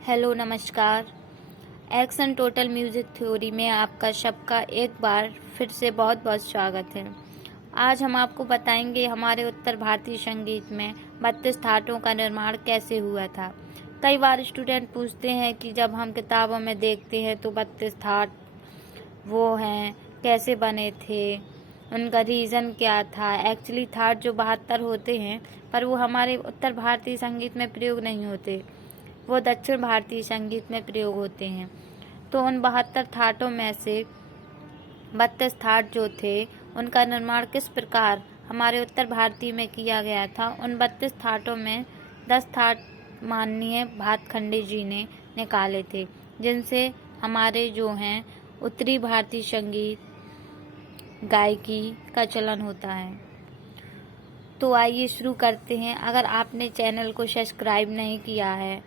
Hello नमस्कार। Action total music theory में आपका सबका एक बार फिर से बहुत बहुत स्वागत है। आज हम आपको बताएंगे हमारे उत्तर भारतीय संगीत में 32 थाटों का निर्माण कैसे हुआ था। कई बार स्टूडेंट पूछते हैं कि जब हम किताबों में देखते हैं तो 32 थाट वो हैं, कैसे बने थे, उनका रीज़न क्या था। एक्चुअली थाट जो 72 होते हैं पर वो हमारे उत्तर भारतीय संगीत में प्रयोग नहीं होते, वो दक्षिण भारतीय संगीत में प्रयोग होते हैं। तो उन 72 थाटों में से 32 थाट जो थे उनका निर्माण किस प्रकार हमारे उत्तर भारतीय में किया गया था। उन 32 थाटों में 10 थाट माननीय भातखंडे जी ने निकाले थे, जिनसे हमारे जो हैं उत्तरी भारतीय संगीत गायकी का चलन होता है। तो आइए शुरू करते हैं। अगर आपने चैनल को सब्सक्राइब नहीं किया है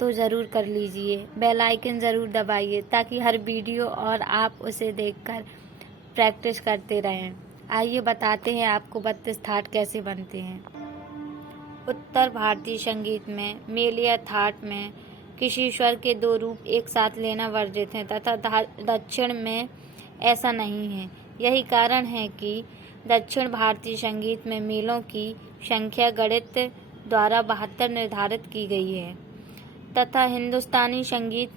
तो ज़रूर कर लीजिए, बेल आइकन ज़रूर दबाइए ताकि हर वीडियो और आप उसे देखकर प्रैक्टिस करते रहें। आइए बताते हैं आपको 32 थाट कैसे बनते हैं। उत्तर भारतीय संगीत में मेल या थाट में किसी स्वर के दो रूप एक साथ लेना वर्जित है तथा दक्षिण में ऐसा नहीं है। यही कारण है कि दक्षिण भारतीय संगीत में मेलों की संख्या गणित द्वारा 72 निर्धारित की गई है तथा हिंदुस्तानी संगीत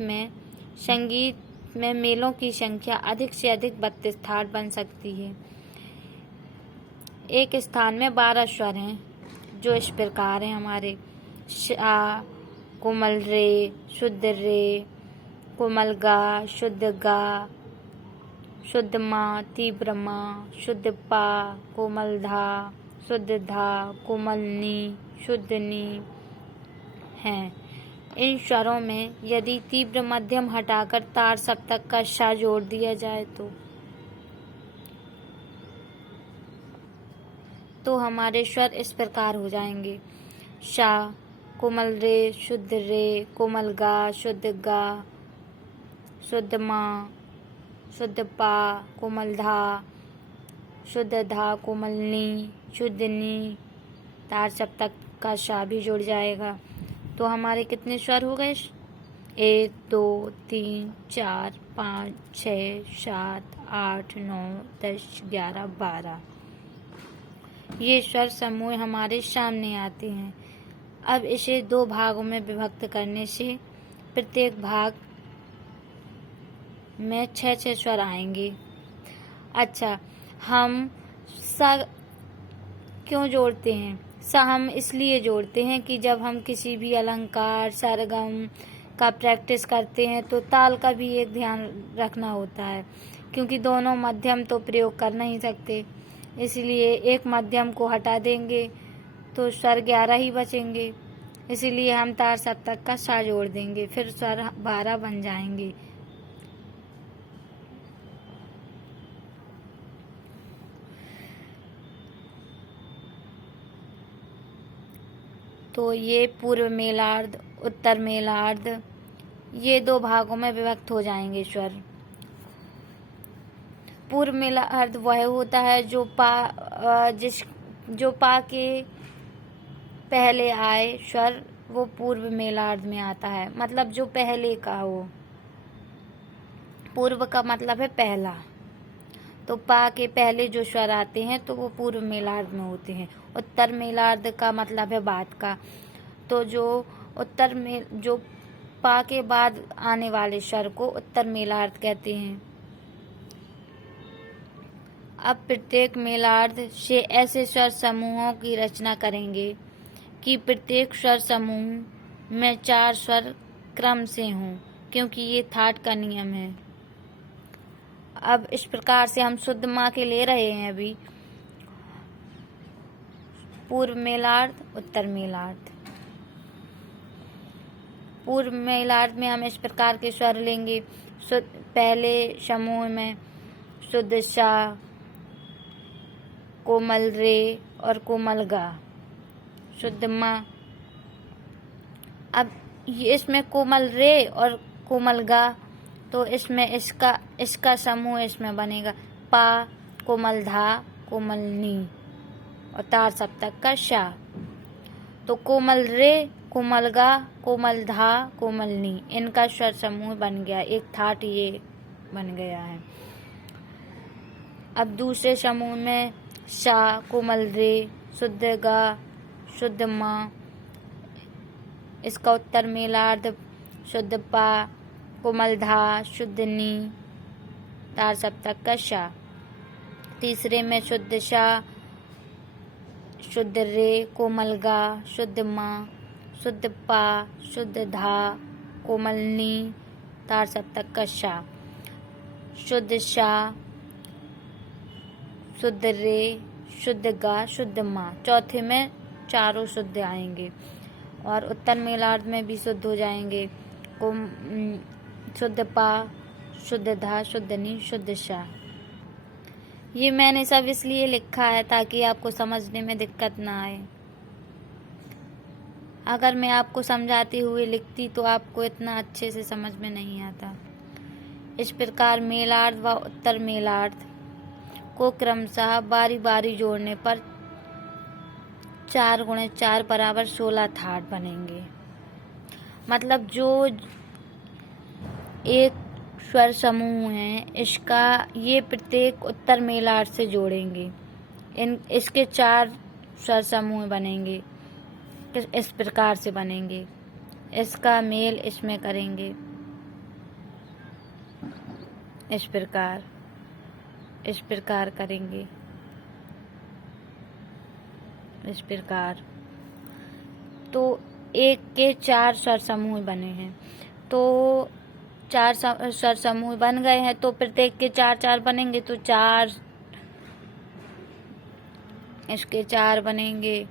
में मेलों की संख्या अधिक से अधिक 32 थाट बन सकती है। एक स्थान में 12 स्वर हैं जो इस प्रकार हैं हमारे शा, कोमल रे, शुद्ध रे, कोमल गा, शुद्ध गा, शुद्ध मा, तीव्र मा, शुद्ध पा, कोमल धा, शुद्ध धा, कोमल नी, शुद्ध नी हैं। इन स्वरों में यदि तीव्र मध्यम हटाकर तार सप्तक का सा जोड़ दिया जाए तो हमारे स्वर इस प्रकार हो जाएंगे। शा, कोमल रे, शुद्ध रे, कोमल गा, शुद्ध मा, शुद्ध पा, कोमल धा, शुद्ध धा, कोमल नी, शुद्ध नी, तार सप्तक का सा भी जुड़ जाएगा। तो हमारे कितने स्वर हो गए? 1 2 3 4 5 6 7 8 9 10 11 12 ये स्वर समूह हमारे सामने आते हैं। अब इसे दो भागों में विभक्त करने से प्रत्येक भाग में 6 स्वर आएंगे। अच्छा, हम सा क्यों जोड़ते हैं? सा हम इसलिए जोड़ते हैं कि जब हम किसी भी अलंकार सरगम का प्रैक्टिस करते हैं तो ताल का भी एक ध्यान रखना होता है, क्योंकि दोनों मध्यम तो प्रयोग कर नहीं सकते। इसलिए एक मध्यम को हटा देंगे तो स्वर 11 ही बचेंगे। इसलिए हम तार सप्तक का सा जोड़ देंगे, फिर स्वर 12 बन जाएंगे। तो ये पूर्व मेलार्ध, उत्तर मेलार्ध, ये दो भागों में विभक्त हो जाएंगे स्वर। पूर्व मेलार्ध वह होता है जो पा के पहले आए स्वर, वो पूर्व मेलार्ध में आता है। मतलब जो पहले का हो। पूर्व का मतलब है पहला, तो पा के पहले जो स्वर आते हैं तो वो पूर्व मेलार्ध में होते हैं। उत्तर मेलार्ध का मतलब है बाद का, तो जो पा के बाद आने वाले स्वर को उत्तर मेलार्ध कहते हैं। अब प्रत्येक मेलार्ध से ऐसे स्वर समूहों की रचना करेंगे कि प्रत्येक स्वर समूह में 4 स्वर क्रम से हों, क्योंकि ये थाट का नियम है। अब इस प्रकार से हम शुद्ध माँ के ले रहे हैं अभी। पूर्व मेलार्ध, उत्तर मेलार्ध। पूर्व मेलार्ध में हम इस प्रकार के स्वर लेंगे। पहले समूह में शुद्ध सा, कोमल रे और कोमल गा, शुद्ध माँ। अब इसमें कोमल रे और कोमल गा, तो इसमें इसका समूह इसमें बनेगा। पा, कोमल धा, कोमल नी और तार सप्तक का शा। तो कोमल रे, कोमलगा, कोमलधा, कोमलनी, इनका स्वर समूह बन गया, एक थाट ये बन गया है। अब दूसरे समूह में शा, कोमल रे, शुद्ध गा, शुद्ध माँ, इसका उत्तर मेलार्ध शुद्ध पा, कोमल धा, शुद्ध नी, तार सप्तक का शा। तीसरे में शुद्ध शा, शुद्ध रे, कोमल गा, शुद्ध माँ, शुद्ध पा, शुद्ध धा, कोमल नी, तार सप्तक का शा। शुद्ध शा, शुद्ध रे, शुद्ध गा, शुद्ध माँ। चौथे में चारों शुद्ध आएंगे और उत्तर मेलार्ध में भी शुद्ध हो जाएंगे। शुद्ध पा, शुद्ध धा, शुद्ध नी, शुद्ध शा। ये मैंने सब इसलिए लिखा है ताकि आपको समझने में दिक्कत ना आए। अगर मैं आपको समझाते हुए लिखती तो आपको इतना अच्छे से समझ में नहीं आता। इस प्रकार मेलार्ध व उत्तर मेलार्ध को क्रमशः बारी बारी जोड़ने पर 4 गुणे 4 बराबर 16 थाट बनेंगे। मतलब जो एक स्वर समूह है इसका ये प्रत्येक उत्तर मेलार्ध से जोड़ेंगे। इसके 4 स्वर समूह बनेंगे, इस प्रकार से बनेंगे। इसका मेल इसमें करेंगे, इस प्रकार करेंगे, इस प्रकार। तो एक के 4 स्वर समूह बने हैं, तो 4 स्वर समूह बन गए हैं, तो प्रत्येक के 4 बनेंगे, तो 4 इसके 4 बनेंगे।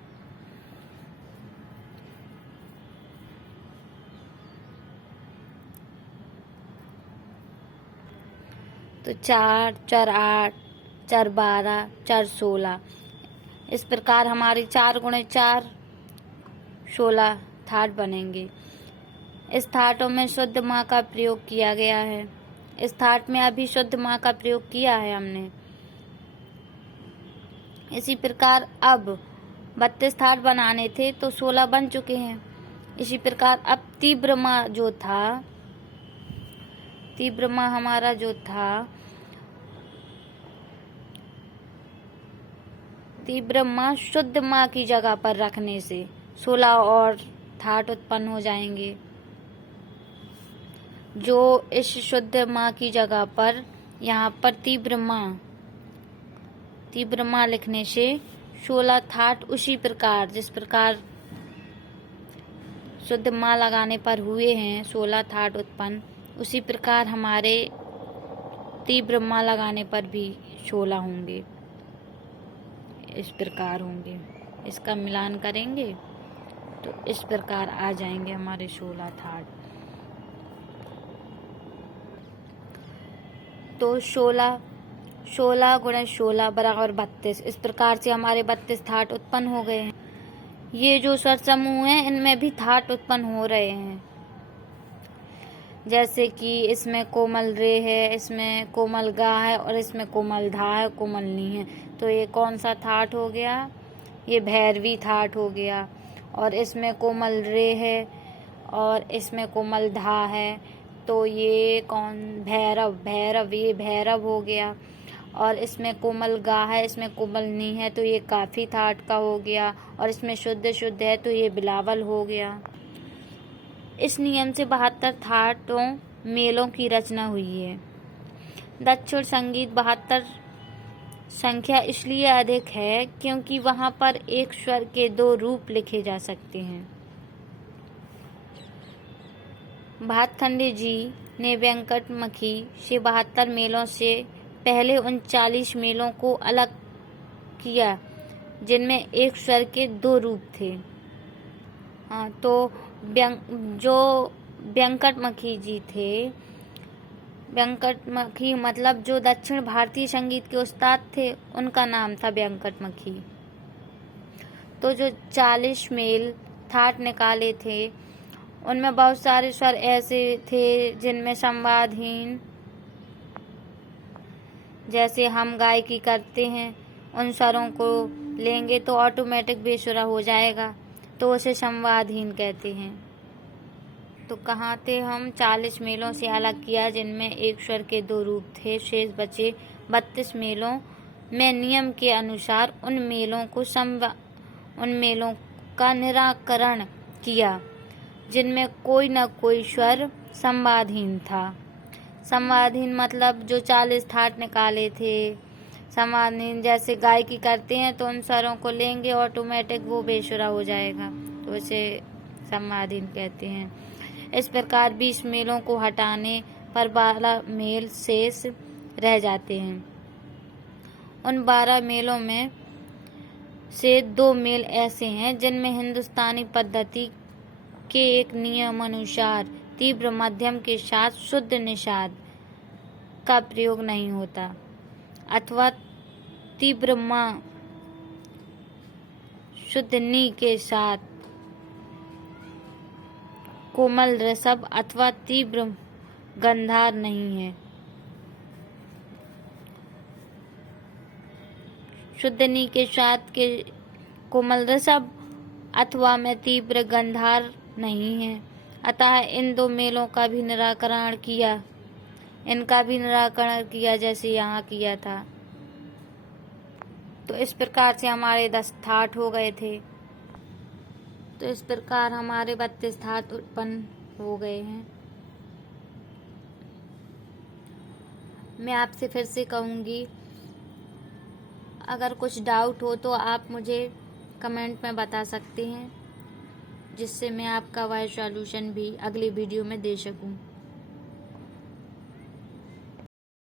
तो 4, 4 8, 4 12, 4 16, इस प्रकार हमारी 4 गुणे 4 16 थाट बनेंगे। इस थाटों में शुद्ध माँ का प्रयोग किया गया है। इस थाट में अभी शुद्ध माँ का प्रयोग किया है हमने। इसी प्रकार अब 32 थाट बनाने थे तो 16 बन चुके हैं। इसी प्रकार अब तीव्र माँ जो था, तीव्र माँ हमारा जो था, तीव्र माँ शुद्ध माँ की जगह पर रखने से 16 और थाट उत्पन्न हो जाएंगे। जो इस शुद्ध माँ की जगह पर यहाँ पर तीव्र माँ लिखने से 16 थाट उसी प्रकार जिस प्रकार शुद्ध माँ लगाने पर हुए हैं 16 थाट उत्पन्न, उसी प्रकार हमारे तीव्र माँ लगाने पर भी 16 होंगे, इस प्रकार होंगे। इसका मिलान करेंगे तो इस प्रकार आ जाएंगे हमारे 16 थाट। तो 16 गुणे 16 बराबर 32, इस प्रकार से हमारे 32 थाट उत्पन्न हो गए हैं। ये जो स्वर समूह हैं इनमें भी थाट उत्पन्न हो रहे हैं, जैसे कि इसमें कोमल रे है, इसमें कोमल गा है और इसमें कोमल धा है, कोमल नी है। तो ये कौन सा थाट हो गया? ये भैरवी थाट हो गया। और इसमें कोमल रे है और इसमें कोमल धा है, तो ये कौन? भैरव, ये भैरव हो गया। और इसमें कोमल गा है, इसमें कोमल नी है, तो ये काफी थाट का हो गया। और इसमें शुद्ध है तो ये बिलावल हो गया। इस नियम से 72 थाटों मेलों की रचना हुई है। दक्षिण संगीत 72 संख्या इसलिए अधिक है क्योंकि वहाँ पर एक स्वर के 2 रूप लिखे जा सकते हैं। भातखंडे जी ने वेंकटमखी से 72 मेलों से पहले 39 मेलों को अलग किया जिनमें एक स्वर के 2 रूप थे। हाँ, तो जो वेंकटमखी जी थे, वेंकटमखी मतलब जो दक्षिण भारतीय संगीत के उस्ताद थे उनका नाम था वेंकटमखी। तो जो 40 मेल थाट निकाले थे उनमें बहुत सारे स्वर ऐसे थे जिनमें संवादहीन, जैसे हम गायकी करते हैं उन स्वरों को लेंगे तो ऑटोमेटिक बेसुरा हो जाएगा। तो उसे संवादहीन कहते हैं। तो कहाँ थे हम? 40 मेलों से अलग किया जिनमें एक स्वर के 2 रूप थे। शेष बचे 32 मेलों में नियम के अनुसार उन मेलों का निराकरण किया जिनमें कोई न कोई स्वर संवादहीन था। संवादहीन मतलब जो 40 ठाट निकाले थे। संवादहीन जैसे गायकी करते हैं तो उन स्वरों को लेंगे ऑटोमेटिक वो बेसुरा हो जाएगा, तो उसे संवादहीन कहते हैं। इस प्रकार 20 मेलों को हटाने पर 12 मेल शेष रह जाते हैं। उन 12 मेलों में से 2 मेल ऐसे हैं जिनमें हिंदुस्तानी पद्धति के एक नियम अनुसार तीव्र मध्यम के साथ शुद्ध निषाद का प्रयोग नहीं होता, अथवा तीव्र म शुद्ध नी के साथ कोमल ऋषभ अथवा तीव्र गंधार नहीं है। शुद्ध नी के साथ के कोमल ऋषभ अथवा में तीव्र गंधार नहीं है। अतः इन 2 मेलों का भी निराकरण किया, इनका भी निराकरण किया जैसे यहाँ किया था। तो इस प्रकार से हमारे 10 ठाट हो गए थे। तो इस प्रकार हमारे 32 ठाट उत्पन्न हो गए हैं। मैं आपसे फिर से कहूँगी, अगर कुछ डाउट हो तो आप मुझे कमेंट में बता सकते हैं, जिससे मैं आपका वह सॉल्यूशन भी अगली वीडियो में दे सकूँ।